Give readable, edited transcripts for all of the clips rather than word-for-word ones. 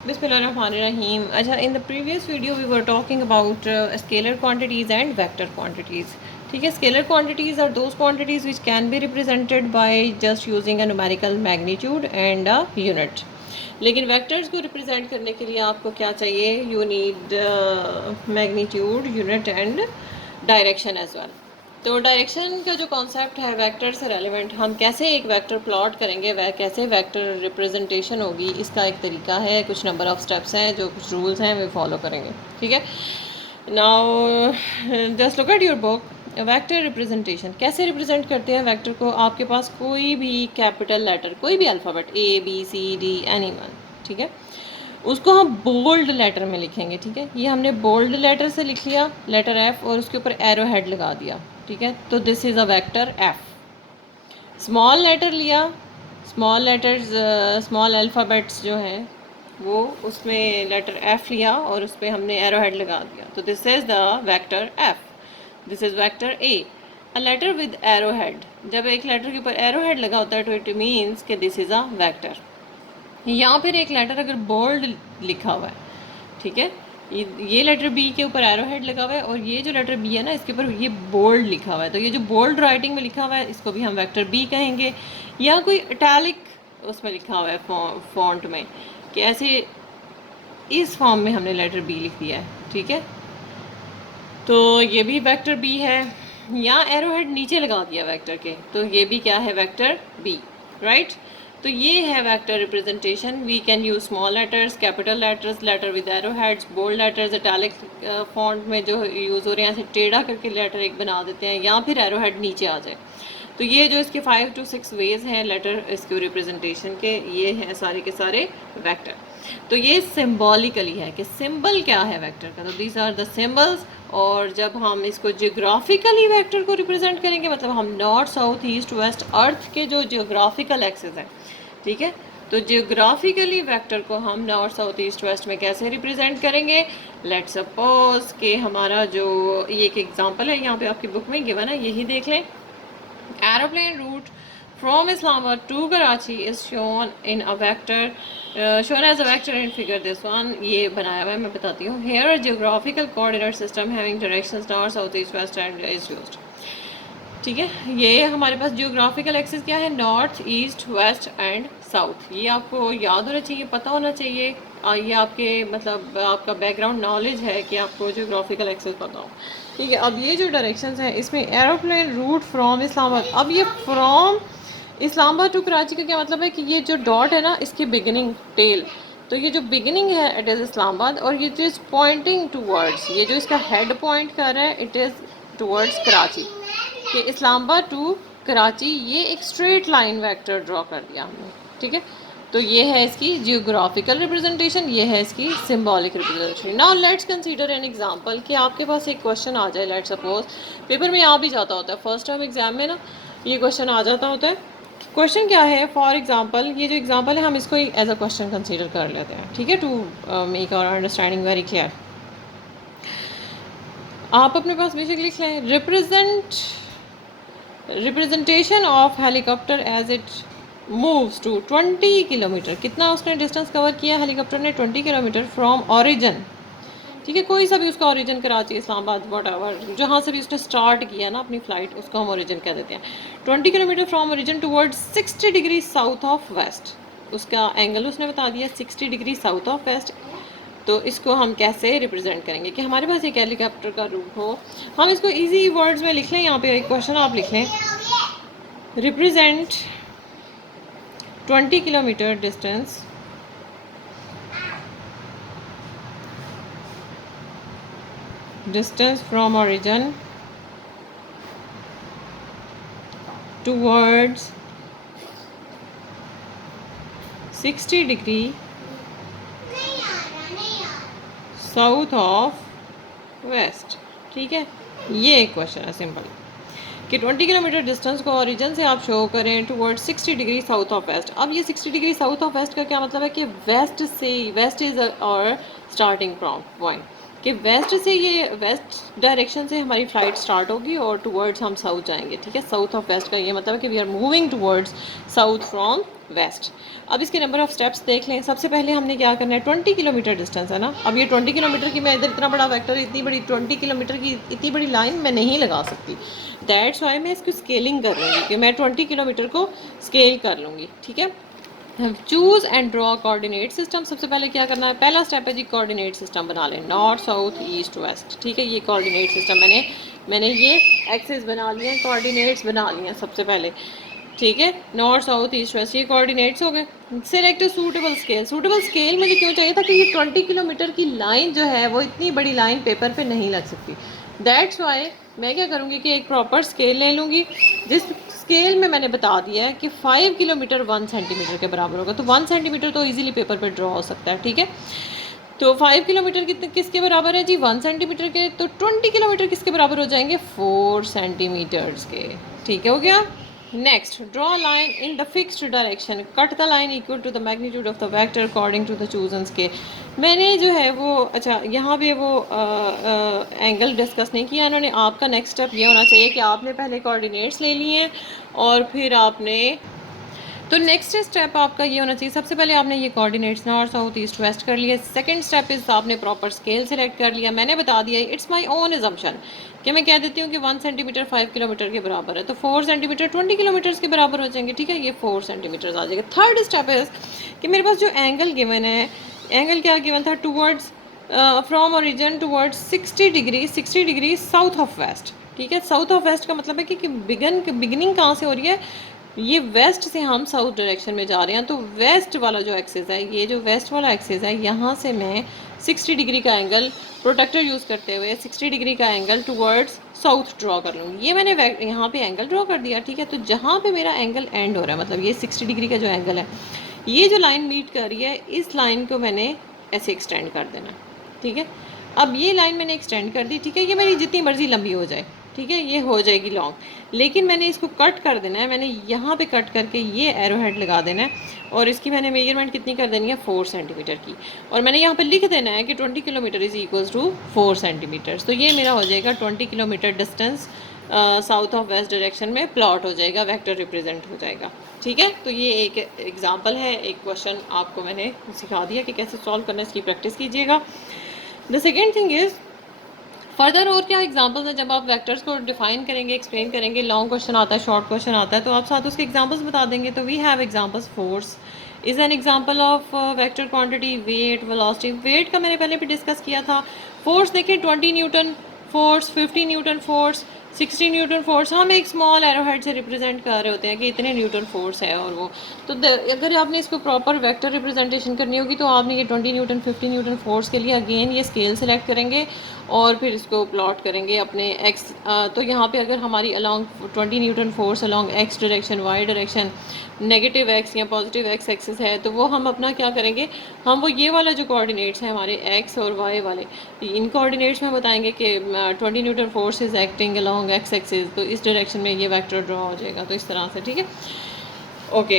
Bismillahirrahmanirrahim. अच्छा, in the previous video we were talking about scalar quantities and vector quantities. ठीक है, scalar quantities are those quantities which can be represented by just using a numerical magnitude and a unit. लेकिन vectors को represent करने के लिए आपको क्या चाहिए? You need magnitude, unit and direction as well. तो डायरेक्शन का जो कॉन्सेप्ट है वेक्टर से रेलिवेंट, हम कैसे एक वेक्टर प्लॉट करेंगे, वह कैसे वेक्टर रिप्रेजेंटेशन होगी, इसका एक तरीका है, कुछ नंबर ऑफ स्टेप्स हैं, जो कुछ रूल्स हैं वे फॉलो करेंगे. ठीक है, now just look at your book. Vector representation कैसे रिप्रेजेंट करते हैं वेक्टर को? आपके पास कोई भी कैपिटल लेटर, कोई भी अल्फ़ाबेट ABCD एनी वन, ठीक है, उसको हम बोल्ड लेटर में लिखेंगे. ठीक है, ये हमने बोल्ड लेटर से लिख लिया, लेटर F, और उसके ऊपर एरो हेड लगा दिया. ठीक है, तो this is a vector F. Small letter लिया, स्मॉल लेटर्स, स्मॉल अल्फ़ाबेट्स जो हैं वो, उसमें लेटर F लिया और उस पर हमने एरो हेड लगा दिया, तो this is the vector F. This is vector A. A letter with arrow head, जब एक लेटर के ऊपर एरो हेड लगा होता है तो इट मीन्स कि दिस इज़ अ वेक्टर. या फिर एक लेटर अगर बोल्ड लिखा हुआ है, ठीक है, ये लेटर B के ऊपर एरो हेड लगा हुआ है और ये जो लेटर B है ना, इसके ऊपर ये बोल्ड लिखा हुआ है, तो ये जो बोल्ड राइटिंग में लिखा हुआ है इसको भी हम वेक्टर B कहेंगे. या कोई इटैलिक उसमें लिखा हुआ है फॉन्ट में, कि ऐसे इस फॉर्म में हमने लेटर B लिख दिया है. ठीक है, तो ये भी वेक्टर B है. या एरो हेड नीचे लगा दिया वेक्टर के, तो ये भी क्या है? Vector B, right. तो ये है vector representation. We can use small letters, capital letters, letter with arrow heads, bold letters, italic font में जो यूज़ हो रहे हैं ऐसे टेढ़ा करके लेटर एक बना देते हैं, या फिर एरो हेड नीचे आ जाए. तो ये जो इसके 5 to 6 वेज हैं लेटर इसके रिप्रेजेंटेशन के, ये हैं सारे के सारे वेक्टर. तो ये सिम्बॉलिकली है कि सिंबल क्या है वेक्टर का, तो दीज आर द सिंबल्स. और जब हम इसको जियोग्राफिकली वेक्टर को रिप्रेजेंट करेंगे, मतलब हम नॉर्थ, साउथ, ईस्ट, वेस्ट, अर्थ के जो जियोग्राफिकल एक्सेस हैं, ठीक है, तो जियोग्राफिकली वेक्टर को हम नॉर्थ, साउथ, ईस्ट, वेस्ट में कैसे रिप्रेजेंट करेंगे? लेट्स सपोज कि हमारा जो ये एक एग्जांपल है यहाँ पे आपकी बुक में गिवन है, यही देख लें. Aeroplane route from Islamabad to Karachi is shown in a vector, shown as a vector in figure this one. ये बनाया हुआ है, मैं बताती हूँ. Here a geographical coordinate system having directions north, south, east, west and is used. ठीक है, ये हमारे पास जियोग्राफिकल एक्सिस क्या है? North, east, west and south. ये आपको याद होना चाहिए, पता होना चाहिए. ये आपके मतलब आपका बैकग्राउंड नॉलेज है कि आपको जियोग्राफिकल एक्सिस पता हो. ठीक है, अब ये जो डायरेक्शंस हैं इसमें एरोप्लेन रूट फ्रॉम इस्लामाबाद. अब ये फ्रॉम इस्लामाबाद टू कराची का क्या मतलब है कि ये जो डॉट है ना, इसकी बिगिनिंग टेल, तो ये जो बिगिनिंग है इट इज़ इस्लामाबाद, और ये जो इज़ पॉइंटिंग टूवर्ड्स, ये जो इसका हेड पॉइंट कर रहा है इट इज़ टूवर्ड्स कराची. कि इस्लामाबाद टू कराची ये एक स्ट्रेट लाइन वेक्टर ड्रॉ कर दिया हमने. ठीक है, तो ये है इसकी जियोग्राफिकल रिप्रेजेंटेशन, ये है इसकी symbolic representation. Now let's consider an example कि आपके पास एक क्वेश्चन आ जाए. लेट्स सपोज पेपर में आ भी जाता होता है, फर्स्ट टर्म एग्जाम में ना ये क्वेश्चन आ जाता होता है. क्वेश्चन क्या है? फॉर एग्जांपल ये जो एग्जांपल है हम इसको एज अ क्वेश्चन कंसीडर कर लेते हैं. ठीक है, to make our understanding very clear. आप अपने पास बेसिक लिख लें. Representation of helicopter as it moves to 20 kilometre. कितना उसने डिस्टेंस कवर किया हेलीकॉप्टर ने? 20 किलोमीटर फ्रॉम ऑरिजिन. ठीक है, कोई सा भी उसका ओरिजिन कराची, इस्लामाबाद, व्हाटएवर, जहाँ से भी उसने स्टार्ट किया ना अपनी फ़्लाइट, उसको हम ओरिजिन कह देते हैं. 20 kilometre from origin towards 60 degree south of west. उसका एंगल उसने बता दिया 60 डिग्री साउथ ऑफ वेस्ट. तो इसको हम कैसे रिप्रेजेंट करेंगे कि हमारे पास एक हेलीकॉप्टर का रूट हो? हम इसको ईजी वर्ड्स में लिख लें. यहाँ पे एक क्वेश्चन आप लिख लें. Represent 20 kilometre distance from origin towards 60 degree south of west. ठीक है, ये एक क्वेश्चन है सिंपल कि 20 किलोमीटर डिस्टेंस को ओरिजिन से आप शो करें towards 60 degree south of west. अब ये 60 डिग्री साउथ ऑफ वेस्ट का क्या मतलब है कि वेस्ट से, वेस्ट इज़ और स्टार्टिंग पॉइंट. कि वेस्ट से, ये वेस्ट डायरेक्शन से हमारी फ़्लाइट स्टार्ट होगी और टुवर्ड्स हम साउथ जाएंगे, ठीक है। साउथ ऑफ वेस्ट का ये मतलब है कि we are moving towards south from west. अब इसके नंबर ऑफ़ स्टेप्स देख लें। सबसे पहले हमने क्या करना है, 20 किलोमीटर डिस्टेंस है ना। अब ये 20 किलोमीटर की, मैं इधर इतना बड़ा वेक्टर, इतनी बड़ी 20 किलोमीटर की इतनी बड़ी लाइन मैं नहीं लगा सकती। दैट्स वाई मैं इसकी स्केलिंग कर लूँगी कि मैं 20 किलोमीटर को स्केल कर लूँगी, ठीक है। Choose and draw coordinate system. सबसे पहले क्या करना है, पहला स्टेप है जी कोऑर्डिनेट सिस्टम बना लें, नॉर्थ साउथ ईस्ट वेस्ट, ठीक है। ये कोऑर्डिनेट सिस्टम मैंने ये एक्सेस बना लिए हैं, कोऑर्डिनेट्स बना लिए हैं सबसे पहले, ठीक है। नॉर्थ साउथ ईस्ट वेस्ट ये कोऑर्डिनेट्स हो गए। Select suitable scale. Suitable scale मुझे क्यों चाहिए था कि ये 20 किलोमीटर की लाइन जो है वो इतनी बड़ी लाइन पेपर पे नहीं लग सकती। दैट्स वाई मैं क्या करूँगी कि एक प्रॉपर स्केल ले लूँगी, जिस स्केल में मैंने बता दिया है कि 5 किलोमीटर 1 सेंटीमीटर के बराबर होगा। तो 1 सेंटीमीटर तो इजीली पेपर पे ड्रॉ हो सकता है, ठीक है। तो 5 किलोमीटर किसके बराबर है जी, 1 सेंटीमीटर के। तो 20 किलोमीटर किसके बराबर हो जाएंगे, 4 सेंटीमीटर्स के, ठीक है, हो गया। Next, draw line in the fixed direction, cut the line equal to the magnitude of the vector according to the chosen scale. मैंने जो है वो, अच्छा यहाँ पे वो एंगल डिस्कस नहीं किया इन्होंने। आपका नेक्स्ट स्टेप ये होना चाहिए कि आपने पहले कोऑर्डिनेट्स ले लिए हैं और फिर आपने, तो नेक्स्ट स्टेप आपका ये होना चाहिए, सबसे पहले आपने ये coordinates north south east west कर लिया। सेकंड स्टेप इज आपने प्रॉपर स्केल सेलेक्ट कर लिया। मैंने बता दिया, इट्स माय ओन अजम्पशन कि मैं कह देती हूँ कि 1 सेंटीमीटर 5 किलोमीटर के बराबर है, तो 4 सेंटीमीटर 20 किलोमीटर्स के बराबर हो जाएंगे, ठीक है। ये 4 सेंटीमीटर्स आ जाएगा। थर्ड स्टेप इज कि मेरे पास जो एंगल गिवन है, एंगल क्या गिवन था, towards from origin towards 60 degree south of west, ठीक है। साउथ ऑफ वेस्ट का मतलब है कि बिगिनिंग कहाँ से हो रही है, ये वेस्ट से हम साउथ डायरेक्शन में जा रहे हैं। तो वेस्ट वाला जो एक्सिस है, ये जो वेस्ट वाला एक्सिस है, यहाँ से मैं 60 डिग्री का एंगल प्रोटेक्टर यूज़ करते हुए 60 डिग्री का एंगल टुवर्ड्स साउथ ड्रॉ कर लूँगी। ये मैंने यहाँ पे एंगल ड्रॉ कर दिया, ठीक है। तो जहाँ पे मेरा एंगल एंड हो रहा है, मतलब ये 60 डिग्री का जो एंगल है, ये जो लाइन मीट कर रही है, इस लाइन को मैंने ऐसे एक्सटेंड कर देना, ठीक है। अब ये लाइन मैंने एक्सटेंड कर दी, ठीक है। ये मेरी जितनी मर्जी लंबी हो जाए, ठीक है, ये हो जाएगी लॉन्ग, लेकिन मैंने इसको कट कर देना है। मैंने यहाँ पे कट करके ये एरो हेड लगा देना है और इसकी मैंने मेजरमेंट कितनी कर देनी है, 4 सेंटीमीटर की। और मैंने यहाँ पे लिख देना है कि 20 kilometre is equals to 4 centimetres. तो ये मेरा हो जाएगा 20 kilometre distance south of west direction में प्लॉट हो जाएगा, वेक्टर रिप्रेजेंट हो जाएगा, ठीक है। तो ये एक एग्जाम्पल है, एक क्वेश्चन आपको मैंने सिखा दिया कि कैसे सॉल्व करना है, इसकी प्रैक्टिस कीजिएगा। The second thing is further और क्या एग्जांपल्स हैं, जब आप वेक्टर्स को डिफाइन करेंगे, एक्सप्लेन करेंगे, लॉन्ग क्वेश्चन आता है, शॉर्ट क्वेश्चन आता है, तो आप साथ उसके एग्जांपल्स बता देंगे। तो we have examples, force is an example of vector quantity, weight, velocity. Weight का मैंने पहले भी डिस्कस किया था। फोर्स देखिए, 20 newton force, 50 Newton force, 60 Newton force, हम एक स्मॉल एरो हेड से रिप्रेजेंट कर रहे होते हैं कि इतने न्यूटन फोर्स है। और वो तो अगर आपने इसको प्रॉपर वेक्टर रिप्रेजेंटेशन करनी होगी तो आपने ये 20 न्यूटन 50 न्यूटन फोर्स के लिए अगेन ये स्केल सेलेक्ट करेंगे और फिर इसको प्लॉट करेंगे अपने एक्स। तो यहाँ पे अगर हमारी along 20 newton force along X direction, Y direction, negative X या पॉजिटिव एक्स एक्सिस है, तो वो हम अपना क्या करेंगे, हम वो ये वाला जो कोऑर्डिनेट्स हैं हमारे एक्स और वाई वाले, इन कोऑर्डिनेट्स में बताएंगे कि 20 newton force is acting along X axis, तो इस डायरेक्शन में ये वेक्टर ड्रॉ हो जाएगा। तो इस तरह से, ठीक है, ओके।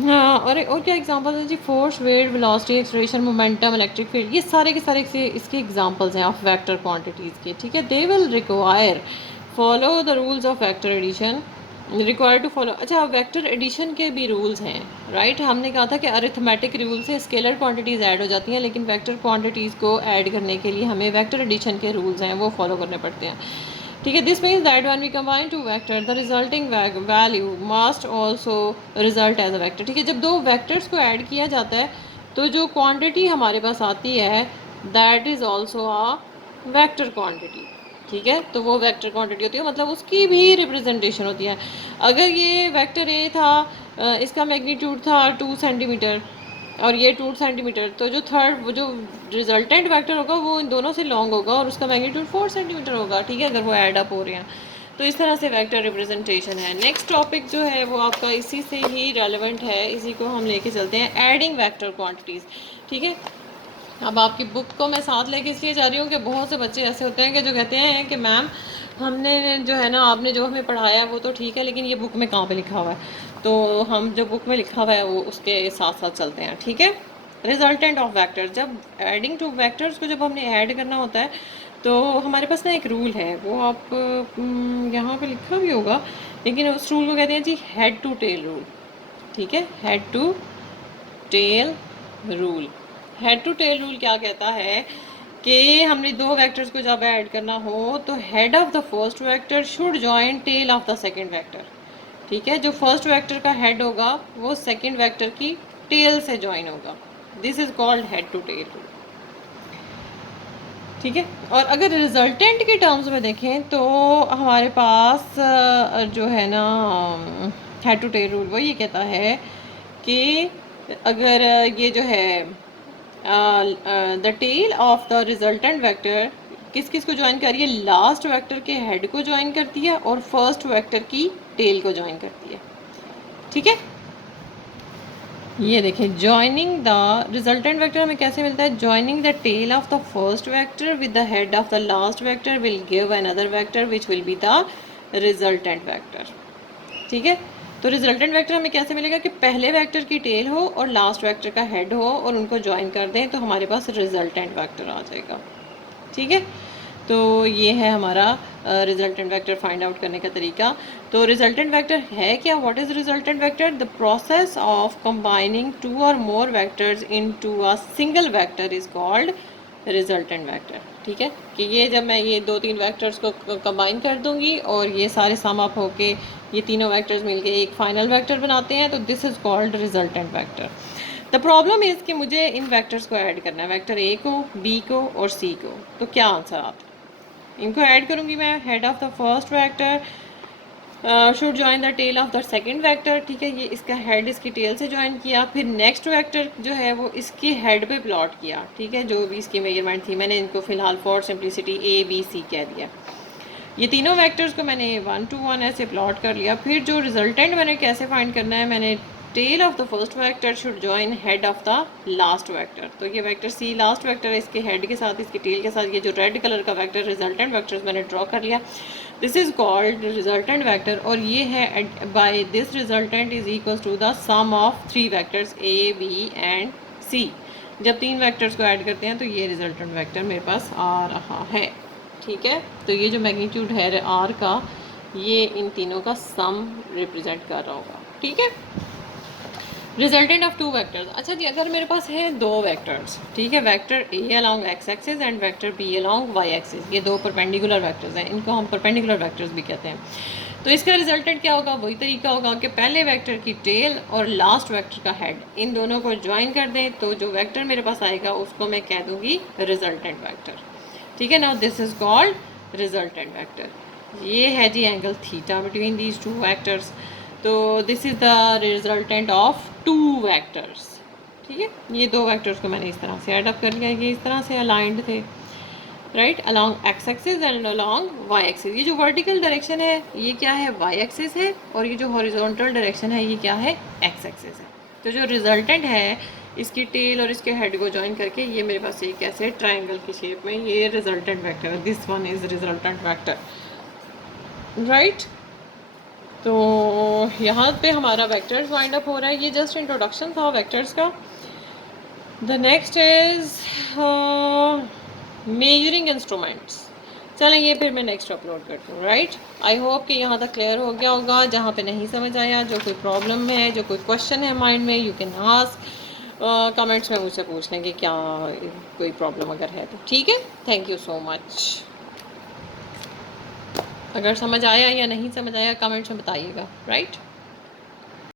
हाँ, और क्या एग्जांपल है जी, force, weight, velocity, acceleration, momentum, electric field, ये सारे के सारे इसके एग्जांपल्स हैं ऑफ वेक्टर क्वांटिटीज़ के, ठीक है। They will require follow the rules of vector addition, require to follow. अच्छा, वेक्टर एडिशन के भी रूल्स हैं, राइट। हमने कहा था कि अरिथमेटिक रूल से स्केलर क्वांटिटीज़ ऐड हो जाती हैं, लेकिन वेक्टर क्वांटिटीज़ को ऐड करने के लिए हमें वेक्टर एडिशन के रूल्स हैं, वो फॉलो करने पड़ते हैं, ठीक है। This means that when we combine two vector the resulting value must also result as a vector, ठीक है। जब दो वेक्टर्स को ऐड किया जाता है तो जो क्वांटिटी हमारे पास आती है that is also a vector quantity, ठीक है। तो वो वेक्टर क्वांटिटी होती है, मतलब उसकी भी रिप्रेजेंटेशन होती है। अगर ये वेक्टर ए था, इसका मैग्नीट्यूड था 2 सेंटीमीटर और ये 2 सेंटीमीटर, तो जो थर्ड जो रिजल्टेंट वेक्टर होगा वो इन दोनों से लॉन्ग होगा और उसका मैग्नीट्यूड 4 सेंटीमीटर होगा, ठीक है, अगर वो ऐड अप हो रहे हैं। तो इस तरह से वेक्टर रिप्रेजेंटेशन है। नेक्स्ट टॉपिक जो है वो आपका इसी से ही रेलेवेंट है, इसी को हम लेके चलते हैं, एडिंग वेक्टर क्वांटिटीज़, ठीक है। अब आपकी बुक को मैं साथ लेके इसलिए जा रही हूँ कि बहुत से बच्चे ऐसे होते हैं कि जो कहते हैं कि मैम हमने जो है ना, आपने जो हमें पढ़ाया वो तो ठीक है, लेकिन ये बुक में कहाँ पे लिखा हुआ है। तो हम जो बुक में लिखा हुआ है वो उसके साथ साथ चलते हैं, ठीक है। रिजल्टेंट ऑफ वेक्टर, जब एडिंग टू वेक्टर्स को जब हमने ऐड करना होता है तो हमारे पास ना एक रूल है, वो आप यहाँ पे लिखा भी होगा, लेकिन उस रूल को कहते हैं जी हेड टू टेल रूल। ठीक है, head to tail rule. Head to tail rule क्या कहता है कि हमने दो वेक्टर्स को जब ऐड करना हो तो head of the first vector should join tail of the second vector. ठीक है, जो फर्स्ट वेक्टर का हेड होगा वो सेकंड वेक्टर की टेल से जॉइन होगा। This is called head to tail rule. ठीक है, और अगर रिजल्टेंट के टर्म्स में देखें तो हमारे पास जो है ना हेड टू टेल रूल वो ये कहता है कि अगर ये जो है the tail of the resultant vector किस किस को ज्वाइन कर रही है, लास्ट वेक्टर के हेड को ज्वाइन करती है और फर्स्ट वेक्टर की टेल को ज्वाइन करती है। ठीक है, ये देखें, ज्वाइनिंग द रिजल्टेंट वेक्टर हमें कैसे मिलता है, joining the tail of the first vector with the head of the last vector will give another vector which will be the resultant vector. ठीक है, तो रिजल्टेंट वेक्टर हमें कैसे मिलेगा कि पहले वेक्टर की टेल हो और लास्ट वेक्टर का हेड हो और उनको ज्वाइन कर दें तो हमारे पास रिजल्टेंट वेक्टर आ जाएगा। ठीक है, तो ये है हमारा रिजल्टेंट वेक्टर फाइंड आउट करने का तरीका। तो रिजल्टेंट वेक्टर है क्या, what is resultant vector, the process of combining two or more vectors into a single vector is called resultant vector. ठीक है, कि ये जब मैं ये दो तीन वेक्टर्स को कंबाइन कर दूंगी और ये सारे सम अप होके ये तीनों वेक्टर्स मिलके एक फाइनल वेक्टर बनाते हैं तो this is called resultant vector. The problem is कि मुझे इन वेक्टर्स को ऐड करना है, वेक्टर ए को, बी को और सी को, तो क्या आंसर आता है। इनको ऐड करूँगी मैं, head of the first vector should join the tail of the second vector. ठीक है, ये इसका हेड इसकी टेल से ज्वाइन किया, फिर नेक्स्ट वेक्टर जो है वो इसकी हेड पे प्लॉट किया। ठीक है, जो भी इसकी मेजरमेंट थी मैंने इनको फ़िलहाल for simplicity A B C कह दिया। ये तीनों वेक्टर्स को मैंने 1 to 1 ऐसे प्लॉट कर लिया। फिर जो रिजल्टेंट मैंने कैसे फाइंड करना है, मैंने tail of the first vector should join head of the last vector. तो ये वेक्टर सी लास्ट वेक्टर है, इसके हेड के साथ इसकी टेल के साथ ये जो रेड कलर का वेक्टर रिजल्टेंट वेक्टर्स मैंने ड्रॉ कर लिया, this is called resultant vector. और ये है by this resultant is equals to the sum of three vectors A B and C. जब तीन वेक्टर्स को ऐड करते हैं तो ये रिजल्टेंट वेक्टर मेरे पास आ रहा है। ठीक है, तो ये जो मैग्नीट्यूड है आर का, ये इन तीनों का सम रिप्रेजेंट कर रहा होगा। ठीक है, रिजल्टेंट ऑफ टू वेक्टर्स। अच्छा जी, अगर मेरे पास है दो वेक्टर्स, ठीक है, vector A along X axis and vector B along Y axis, ये दो परपेंडिकुलर वेक्टर्स हैं, इनको हम परपेंडिकुलर वेक्टर्स भी कहते हैं। तो इसका रिजल्टेंट क्या होगा, वही तरीका होगा कि पहले वेक्टर की टेल और लास्ट वेक्टर का हेड, इन दोनों को ज्वाइन कर दें तो जो वेक्टर मेरे पास आएगा उसको मैं कह दूँगी रिजल्टेंट वेक्टर। ठीक है, now this is called resultant vector. ये है जी angle theta between these two vectors. तो this is the resultant of two vectors. ठीक है, ये दो वेक्टर्स को मैंने इस तरह से ऐड अप कर लिया, ये इस तरह से अलाइंड थे, right, along X axis and along Y axis. ये जो वर्टिकल डायरेक्शन है ये क्या है, वाई एक्सिस है, और ये जो हॉरिजॉन्टल डायरेक्शन है ये क्या है, एक्स एक्सिस है। तो जो रिजल्टेंट है इसकी टेल और इसके हेड को ज्वाइन करके ये मेरे पास एक ऐसे ट्राइंगल की शेप में ये रिजल्टेंट वेक्टर है, this one is resultant vector, right. तो यहाँ पे हमारा वेक्टर्स वाइंड अप हो रहा है। ये जस्ट इंट्रोडक्शन था वेक्टर्स का। The next is measuring instruments. चलें, ये फिर मैं नेक्स्ट अपलोड करती हूँ, राइट। आई होप कि यहाँ तक क्लियर हो गया होगा। जहाँ पे नहीं समझ आया, जो कोई प्रॉब्लम है, जो कोई क्वेश्चन है माइंड में, यू कैन आस्क कमेंट्स में मुझसे पूछ लें कि क्या कोई प्रॉब्लम अगर है तो। ठीक है, थैंक यू सो मच। अगर समझ आया या नहीं समझ आया कमेंट्स में बताइएगा, राइट।